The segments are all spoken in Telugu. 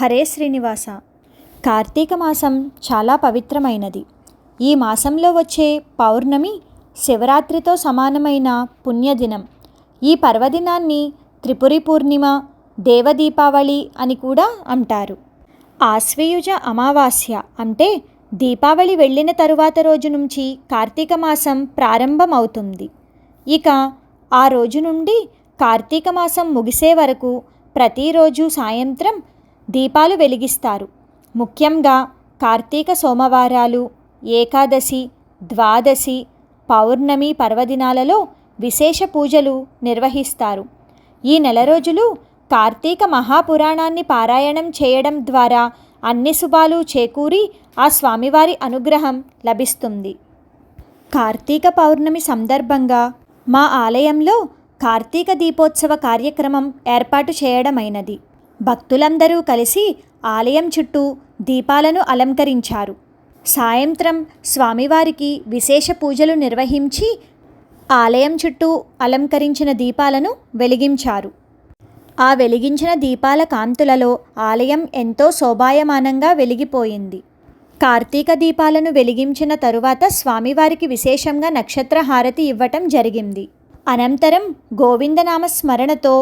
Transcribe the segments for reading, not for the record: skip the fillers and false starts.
హరే శ్రీనివాస. కార్తీక మాసం చాలా పవిత్రమైనది. ఈ మాసంలో వచ్చే పౌర్ణమి శివరాత్రితో సమానమైన పుణ్యదినం. ఈ పర్వదినాన్ని త్రిపురి పూర్ణిమ, దేవదీపావళి అని కూడా అంటారు. ఆశ్వయుజ అమావాస్య అంటే దీపావళి వెళ్ళిన తరువాత రోజు నుంచి కార్తీక మాసం ప్రారంభమవుతుంది. ఇక ఆ రోజు నుండి కార్తీక మాసం ముగిసే వరకు ప్రతిరోజు సాయంత్రం దీపాలు వెలిగిస్తారు. ముఖ్యంగా కార్తీక సోమవారాలు, ఏకాదశి, ద్వాదశి, పౌర్ణమి పర్వదినాలలో విశేష పూజలు నిర్వహిస్తారు. ఈ నెల రోజులు కార్తీక మహాపురాణాన్ని పారాయణం చేయడం ద్వారా అన్ని శుభాలు చేకూరి ఆ స్వామివారి అనుగ్రహం లభిస్తుంది. కార్తీక పౌర్ణమి సందర్భంగా మా ఆలయంలో కార్తీక దీపోత్సవ కార్యక్రమం ఏర్పాటు చేయడమైనది. భక్తులందరూ కలిసి ఆలయం చుట్టూ దీపాలను అలంకరించారు. సాయంత్రం స్వామివారికి విశేష పూజలు నిర్వహించి ఆలయం చుట్టూ అలంకరించిన దీపాలను వెలిగించారు. ఆ వెలిగించిన దీపాల కాంతులలో ఆలయం ఎంతో శోభాయమానంగా వెలిగిపోయింది. కార్తీక దీపాలను వెలిగించిన తరువాత స్వామివారికి విశేషంగా నక్షత్ర హారతి ఇవ్వటం జరిగింది. అనంతరం గోవిందనామ స్మరణతో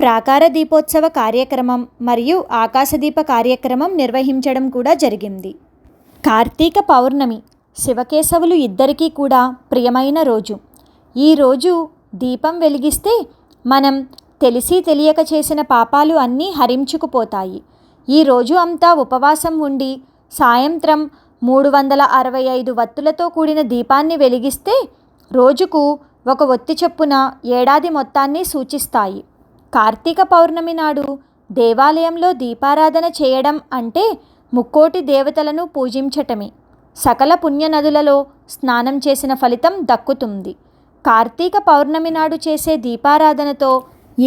ప్రాకార దీపోత్సవ కార్యక్రమం మరియు ఆకాశదీప కార్యక్రమం నిర్వహించడం కూడా జరిగింది. కార్తీక పౌర్ణమి శివకేశవులు ఇద్దరికీ కూడా ప్రియమైన రోజు. ఈ రోజు దీపం వెలిగిస్తే మనం తెలిసి తెలియక చేసిన పాపాలు అన్నీ హరించుకుపోతాయి. ఈ రోజు అంతా ఉపవాసం ఉండి సాయంత్రం 365 వత్తులతో కూడిన దీపాన్ని వెలిగిస్తే రోజుకు ఒక ఒత్తి చొప్పున ఏడాది మొత్తాన్ని సూచిస్తాయి. కార్తీక పౌర్ణమి నాడు దేవాలయంలో దీపారాధన చేయడం అంటే ముక్కోటి దేవతలను పూజించటమే. సకల పుణ్యనదులలో స్నానం చేసిన ఫలితం దక్కుతుంది. కార్తీక పౌర్ణమి నాడు చేసే దీపారాధనతో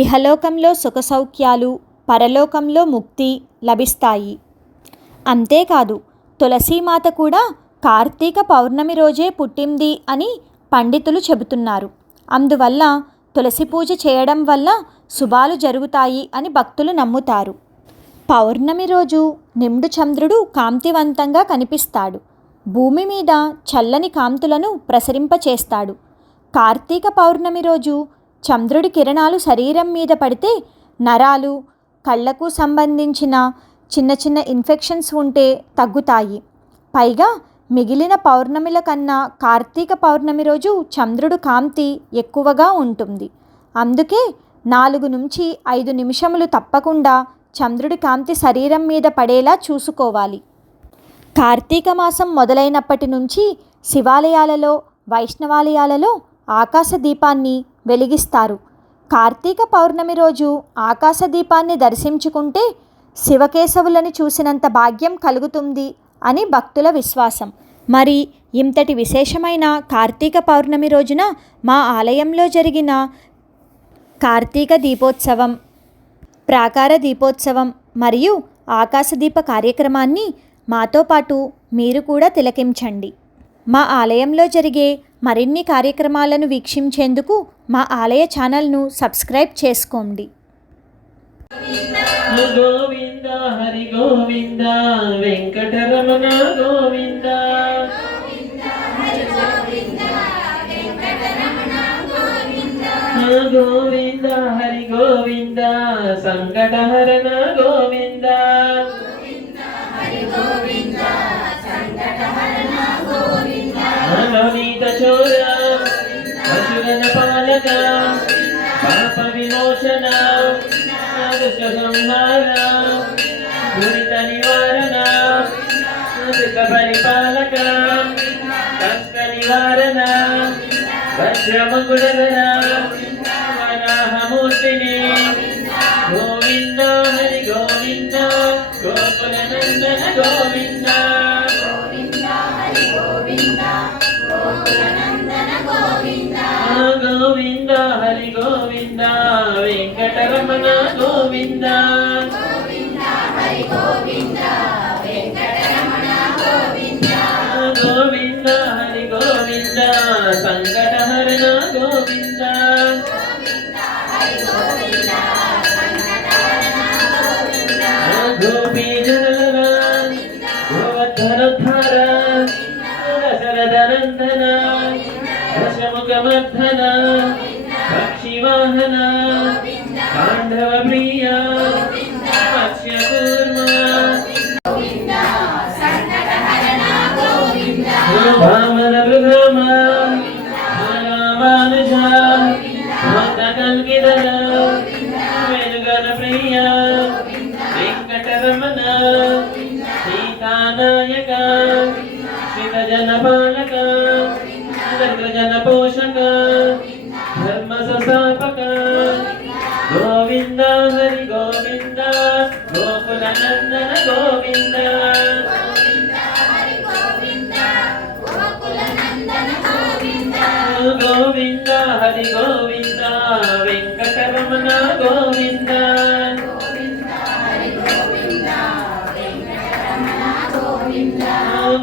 ఇహలోకంలో సుఖ సౌఖ్యాలు, పరలోకంలో ముక్తి లభిస్తాయి. అంతేకాదు తులసీమాత కూడా కార్తీక పౌర్ణమి రోజే పుట్టింది అని పండితులు చెబుతున్నారు. అందువల్ల తులసి పూజ చేయడం వల్ల శుభాలు జరుగుతాయి అని భక్తులు నమ్ముతారు. పౌర్ణమి రోజు నిండు చంద్రుడు కాంతివంతంగా కనిపిస్తాడు. భూమి మీద చల్లని కాంతులను ప్రసరింపచేస్తాడు. కార్తీక పౌర్ణమి రోజు చంద్రుడి కిరణాలు శరీరం మీద పడితే నరాలు, కళ్ళకు సంబంధించిన చిన్న చిన్న ఇన్ఫెక్షన్స్ ఉంటే తగ్గుతాయి. పైగా మిగిలిన పౌర్ణమిల కన్నా కార్తీక పౌర్ణమి రోజు చంద్రుడు కాంతి ఎక్కువగా ఉంటుంది. అందుకే 4 నుంచి 5 నిమిషములు తప్పకుండా చంద్రుడి కాంతి శరీరం మీద పడేలా చూసుకోవాలి. కార్తీక మాసం మొదలైనప్పటి నుంచి శివాలయాలలో, వైష్ణవాలయాలలో ఆకాశ దీపాన్ని వెలిగిస్తారు. కార్తీక పౌర్ణమి రోజు ఆకాశ దీపాన్ని దర్శించుకుంటే శివకేశవులని చూసినంత భాగ్యం కలుగుతుంది అని భక్తుల విశ్వాసం. మరి ఇంతటి విశేషమైన కార్తీక పౌర్ణమి రోజున మా ఆలయంలో జరిగిన కార్తీక దీపోత్సవం, ప్రాకార దీపోత్సవం మరియు ఆకాశదీప కార్యక్రమాన్ని మాతో పాటు మీరు కూడా తిలకించండి. మా ఆలయంలో జరిగే మరిన్ని కార్యక్రమాలను వీక్షించేందుకు మా ఆలయ ఛానల్ను సబ్స్క్రైబ్ చేసుకోండి. గోవింద హరి గోవింద వెంకటరమణ గోవింద గోవింద హరి గోవింద సంకటహరణ గోవింద నవనీత చోర అసురన పాలక పాప విమోచన దుష్ట సంహార దురిత నివారణ దుఃఖ పరిపాలక కష్ట నివారణ వజ్రమకుడధర వరాహమూర్తిని గోవింద హరి గోవింద గోకులనందన గోవింద గోవింద హరి గోవింద వెంకటరమణ గోవింద గోవింద హరి గోవింద సంకటహరణ గోవింద गोपीजनलला गोवर्धनोद्धार दशरथनन्दन दशमुखमर्दन पक्षिवाहन पाण्डवप्रिय मत्स्यकूर्मा वामनवृधाम रामानुज कल्किदल वेणुगणप्रिय वेङ्कटरमण सीतानायक श्रितजनपालक सर्वजनपोषक धर्मसंस्थापक गोविन्द हरि गोविन्द गोकुलनन्दन गोविन्द गोविन्द हरि गोविन्द वेङ्कटरमण गोविन्द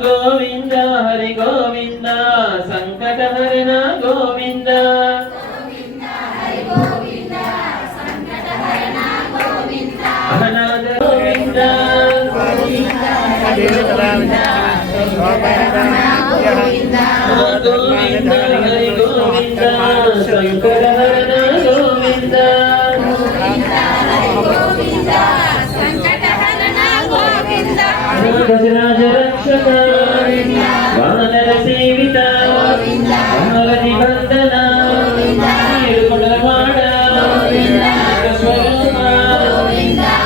गोविन्द हरि गोविन्द संकटहरण गोविन्द अनाथ गोविन्द गोविन्द हरि गोविन्द संकटहरण गोविन्द गजराज रक्षक वानर सेवित महारथि बंदन नीलकुंडलवाड स्वरूप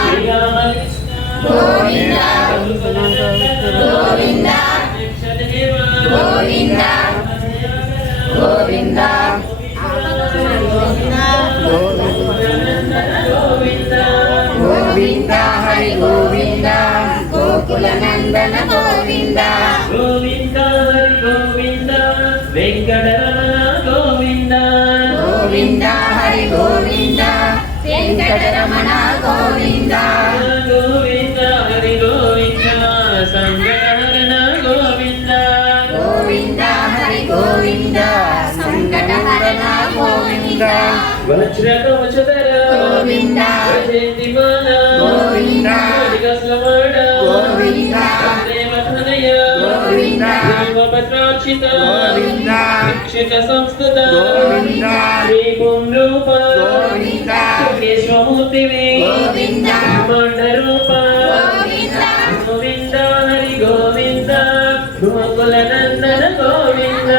श्रीराम गोविंद गोविंद गोविंद हरि गोविंद गोकुलनंदन गोविंद गोविंद हरि गोविंद वेंकटरमण गोविंद गोविंद हरि गोविंद वेंकटरमण गोविंद गोविंद हरि गोविंद संकटहरण गोविंद गोविंद हरि गोविंद संकटहरण गोविंद वज्रकवचधर गोविंद वैजयन्तिमान गोविंद गजगस्लवाड गोविंद देवतनय गोविंद देवभद्राक्षित गोविंद शिक्षक संस्कृत गोविंद श्रीपुंरूप गोविंद योगेश्वमूर्तिवे गोविंद ब्रह्माण्डरूप गोविंद गोविंद हरि गोविंद गोकुलनन्दन गोविंद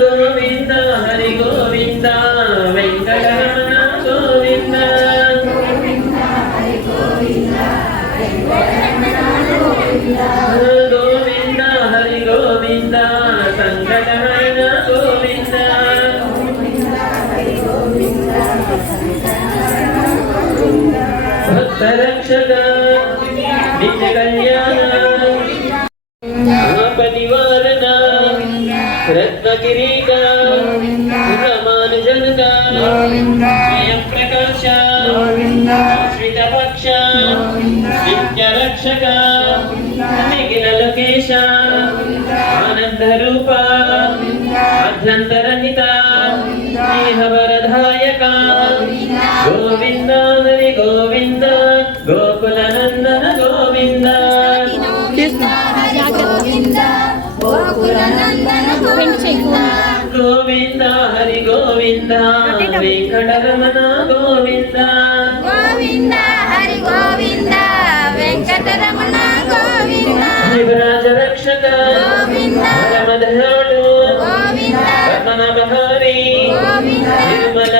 गोविंद हरि गोविंद वेंकटरमण गोविंद गोविंद हरि गोविंद संकटहरण गोविंद भक्तरक्षक नित्य कल्याण आपतिवारण रत्नकिरीट रामानुजनक स्वयं प्रकाश श्रितपक्ष नित्यरक्षक निखिल लोकेश आनंदरूप अभ्यंतरहित स्नेहवरदायक गोविंद हरि गोविंद गोकुलनंदन गोविंद गोविंद हरि गोविंद वेंकटरमण गोविंद गोविंद हरि गोविंद वेंकटरमण गोविंद शिवराज रक्षक परमदयालु गोविंद रत्नबहारी गोविंद निर्मल